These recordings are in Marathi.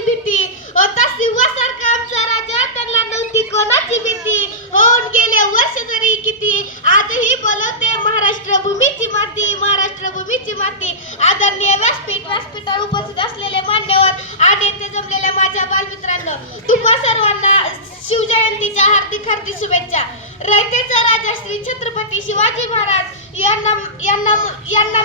कोणाची भीती. होता सिंहासारखा आमचा राजा त्यांना नव्हती कोणाची भीती. होऊन गेले वर्ष जरी किती आजही बोलवते महाराष्ट्र भूमीची माती महाराष्ट्र भूमीची माती. आदरणीय व्यासपीठ व्यासपीठावर उपस्थित असलेले मान्यवर आणि ते जमलेल्या माझ्या बालमित्रांनो तुम्हा सर्वांना शिवजयंतीच्या हार्दिक हार्दिक शुभेच्छा. रयतेचा राजा श्री छत्रपती शिवाजी महाराज यांना यांना यांना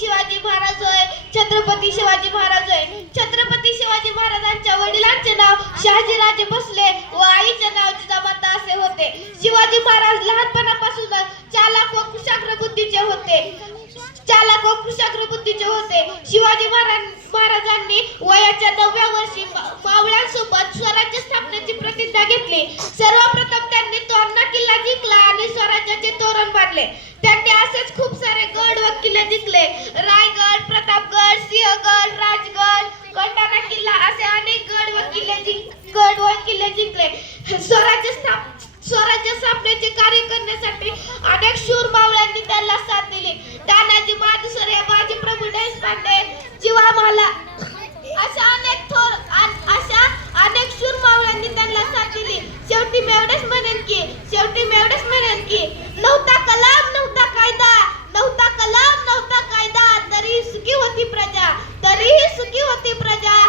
शिवाजी महाराज होय छत्रपती शिवाजी महाराज होय. छत्रपती शिवाजी महाराजांच्या वडिलांचे नाव शहाजी राजे भोसले व किल्ले जिंकले. रायगड प्रतापगड सिंहगड राजगड कोटाणा किल्ला असे अनेक गड व किल्ले गड व किल्ले जिंकले. स्वराज्य स्थाप स्वराज्य स्थापनेचे कार्य करण्यासाठी अनेक शूर मावळ्यांनी त्यांना साथ दिली. तानाजी माधुसरे बाजीप्रभू देशपांडे जीवा माला अशा अनेक थोर अशा अनेक शूर मावळ्यांनी त्यांना साथ दिली. शेवटी मी म्हणेन की शेवटी मी एवढेच म्हणेन की नव्हता कला तरीही सुखी होती प्रजा.